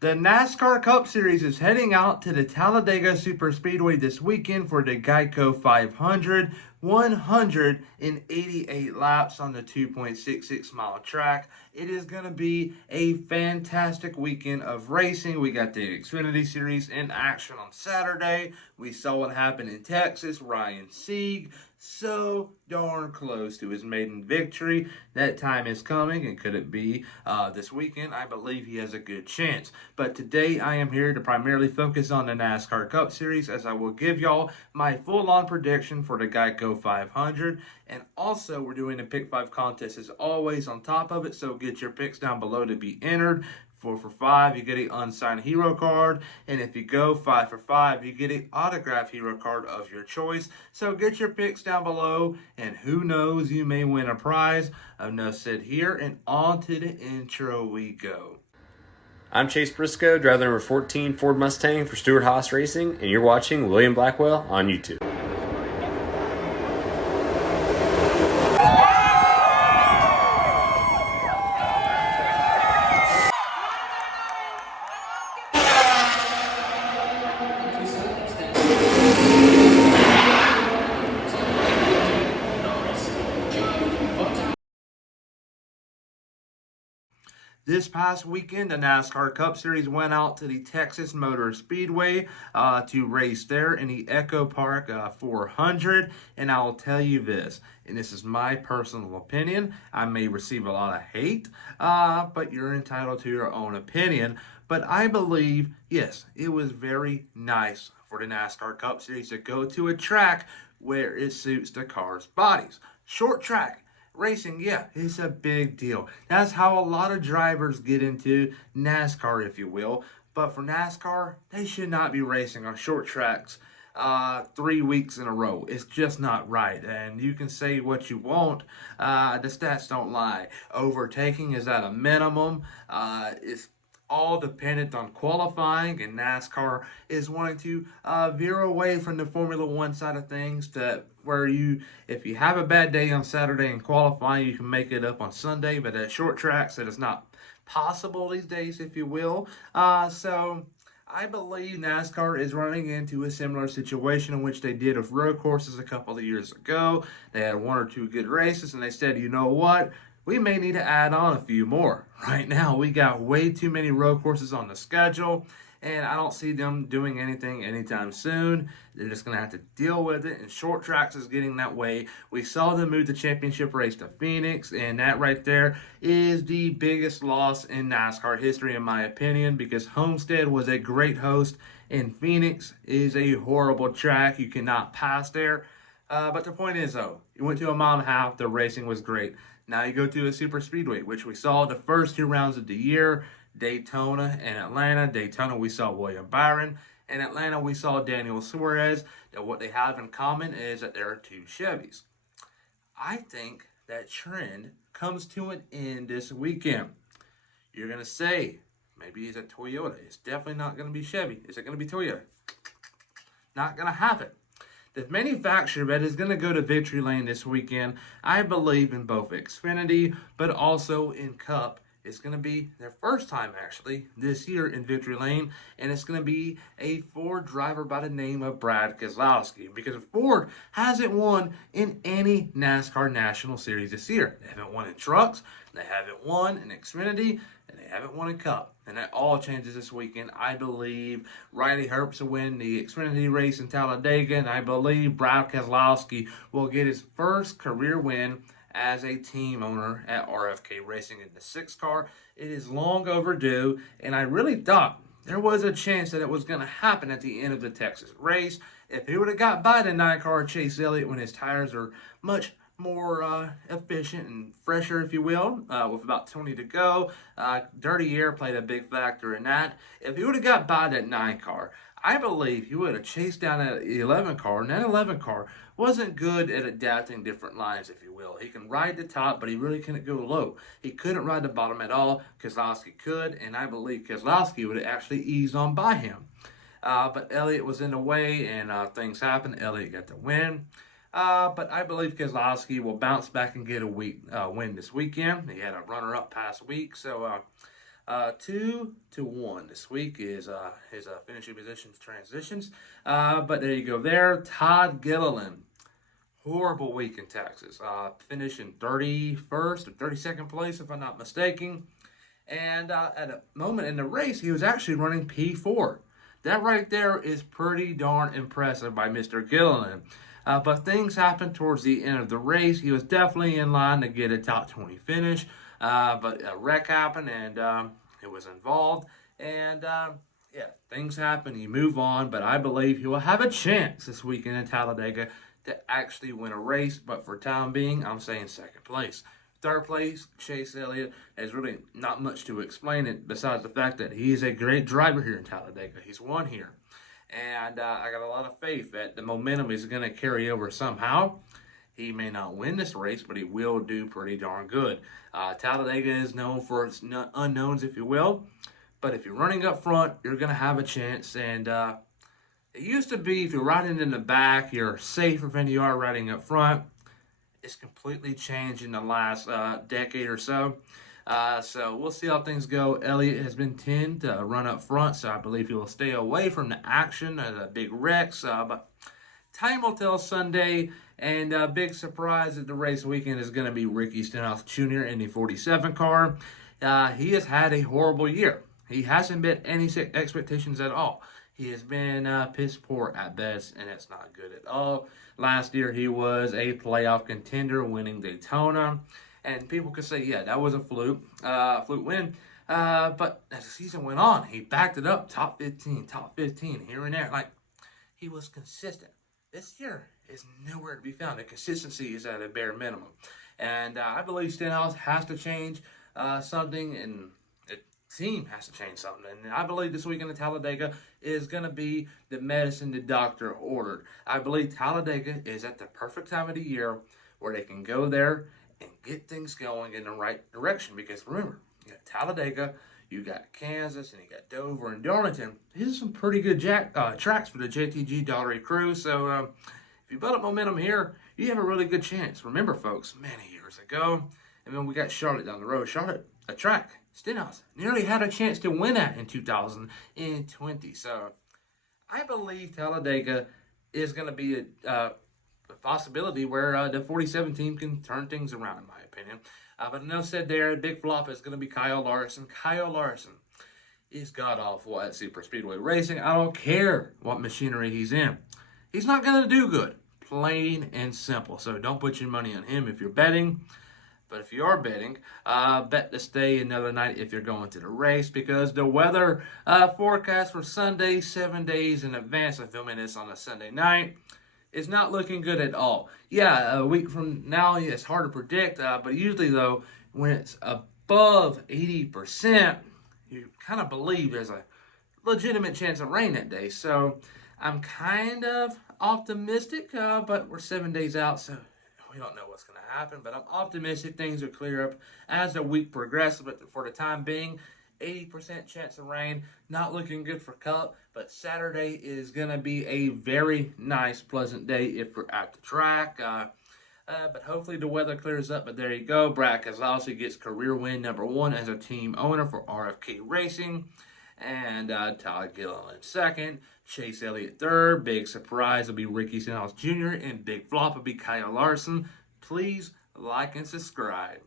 The NASCAR Cup Series is heading out to the Talladega Superspeedway this weekend for the Geico 500, 188 laps on the 2.66 mile track. It is going to be a fantastic weekend of racing. We got the Xfinity Series in action on Saturday. We saw what happened in Texas. Ryan Sieg, so darn close to his maiden victory. That time is coming, and could it be this weekend? I believe he has a good chance. But today I am here to primarily focus on the NASCAR Cup Series, as I will give y'all my full-on prediction for the Geico 500. And also, we're doing a Pick 5 contest as always on top of it, so get your picks down below to be entered. 4 for 5, you get an unsigned hero card. And if you go 5 for 5, you get an autographed hero card of your choice. So get your picks down below, and who knows, you may win a prize. Enough said here, and on to the intro we go. I'm Chase Briscoe, driver number 14 Ford Mustang for Stewart Haas Racing, and you're watching William Blackwell on YouTube. This past weekend, the NASCAR Cup Series went out to the Texas Motor Speedway to race there in the Echo Park 400. And I will tell you this, and this is my personal opinion. I may receive a lot of hate, but you're entitled to your own opinion. But I believe, yes, it was very nice for the NASCAR Cup Series to go to a track where it suits the car's bodies. Short track. Racing, yeah, it's a big deal. That's how a lot of drivers get into NASCAR, if you will. But for NASCAR, they should not be racing on short tracks 3 weeks in a row. It's just not right. And you can say what you want. The stats don't lie. Overtaking is at a minimum. It's all dependent on qualifying, and NASCAR is wanting to veer away from the Formula One side of things to where if you have a bad day on Saturday in qualifying, you can make it up on Sunday, but at short tracks, it is not possible these days, if you will. So I believe NASCAR is running into a similar situation in which they did with road courses a couple of years ago. They had 1 or 2 good races, and they said, you know what? We may need to add on a few more. Right now, we got way too many road courses on the schedule, and I don't see them doing anything anytime soon. They're just going to have to deal with it, and short tracks is getting that way. We saw them move the championship race to Phoenix, and that right there is the biggest loss in NASCAR history, in my opinion, because Homestead was a great host, and Phoenix is a horrible track. You cannot pass there. But the point is, though, you went to 1.5 miles, the racing was great. Now you go to a super speedway, which we saw the first 2 rounds of the year, Daytona and Atlanta. Daytona, we saw William Byron. In Atlanta, we saw Daniel Suarez. That what they have in common is that there are 2 Chevys. I think that trend comes to an end this weekend. You're going to say, maybe it's a Toyota. It's definitely not going to be Chevy. Is it going to be Toyota? Not going to happen. The manufacturer that is going to go to victory lane this weekend, I believe in both Xfinity, but also in Cup. It's going to be their first time, actually, this year in victory lane, and it's going to be a Ford driver by the name of Brad Keselowski, because Ford hasn't won in any NASCAR National Series this year. They haven't won in trucks, they haven't won in Xfinity, and they haven't won in Cup. And that all changes this weekend. I believe Riley Herbst will win the Xfinity race in Talladega, and I believe Brad Keselowski will get his first career win as a team owner at RFK Racing in the 6 car. It is long overdue, and I really thought there was a chance that it was going to happen at the end of the Texas race. If he would have got by the 9 car Chase Elliott when his tires are much more efficient and fresher, if you will, with about 20 to go. Dirty air played a big factor in that. If he would have got by that 9 car, I believe he would have chased down that 11 car, and that 11 car wasn't good at adapting different lines, if you will. He can ride the top, but he really couldn't go low. He couldn't ride the bottom at all. Keselowski could, and I believe Keselowski would have actually eased on by him. But Elliott was in the way, and things happened. Elliott got the win. But I believe Keselowski will bounce back and get a win this weekend. He had a runner-up past week, so 2-1 this week is his finishing positions transitions. But there you go there. Todd Gilliland. Horrible week in Texas. Finishing 31st or 32nd place, if I'm not mistaken. And at a moment in the race, he was actually running P4. That right there is pretty darn impressive by Mr. Gilliland. But things happened towards the end of the race. He was definitely in line to get a top 20 finish. But a wreck happened and it was involved. And yeah, things happen. You move on. But I believe he will have a chance this weekend in Talladega to actually win a race. But for time being, I'm saying second place. Third place, Chase Elliott. There's really not much to explain it besides the fact that he's a great driver here in Talladega. He's won here. And I got a lot of faith that the momentum is going to carry over somehow. He may not win this race, but he will do pretty darn good. Talladega is known for its unknowns, if you will. But if you're running up front, you're going to have a chance. And it used to be if you're riding in the back, you're safer than you are riding up front. It's completely changed in the last decade or so. So we'll see how things go. Elliott has been tend to run up front, so I believe he will stay away from the action of the big wrecks. But time will tell Sunday. And a big surprise at the race weekend is going to be Ricky Stenhouse Jr. in the 47 car. He has had a horrible year. He hasn't met any expectations at all. He has been piss poor at best, and it's not good at all. Last year, he was a playoff contender, winning Daytona. And people could say, yeah, that was a fluke win. But as the season went on, he backed it up, top 15, here and there. Like, he was consistent. This year is nowhere to be found. The consistency is at a bare minimum. And I believe Stenhouse has to change something, and the team has to change something. And I believe this weekend in Talladega is going to be the medicine the doctor ordered. I believe Talladega is at the perfect time of the year where they can go there and get things going in the right direction. Because remember, you got Talladega, you got Kansas, and you got Dover and Darlington. These are some pretty good tracks for the JTG Daugherty crew. So if you build up momentum here, you have a really good chance. Remember, folks, many years ago, and then we got Charlotte down the road. Charlotte, a track Stenhouse nearly had a chance to win at in 2020. So I believe Talladega is going to be a possibility where the 47 team can turn things around, in my opinion. But enough said there. Big flop is going to be Kyle Larson. Kyle Larson is god-awful at super speedway racing. I don't care what machinery he's in. He's not going to do good. Plain and simple. So don't put your money on him if you're betting. But if you are betting, bet to stay another night if you're going to the race, because the weather forecast for Sunday, 7 days in advance of filming this on a Sunday night, is not looking good at all. Yeah, a week from now, yeah, it's hard to predict, but usually, though, when it's above 80%, you kind of believe there's a legitimate chance of rain that day. So I'm kind of optimistic, but we're 7 days out, so we don't know what's going to happen. But I'm optimistic things will clear up as the week progresses. But for the time being, 80% chance of rain. Not looking good for Cup, but Saturday is going to be a very nice, pleasant day if we're at the track. But hopefully the weather clears up. But there you go. Brad Keselowski gets career win #1 as a team owner for RFK Racing. And Todd Gilliland second. Chase Elliott third. Big surprise will be Ricky Stenhouse Jr. And big flop will be Kyle Larson. Please like and subscribe.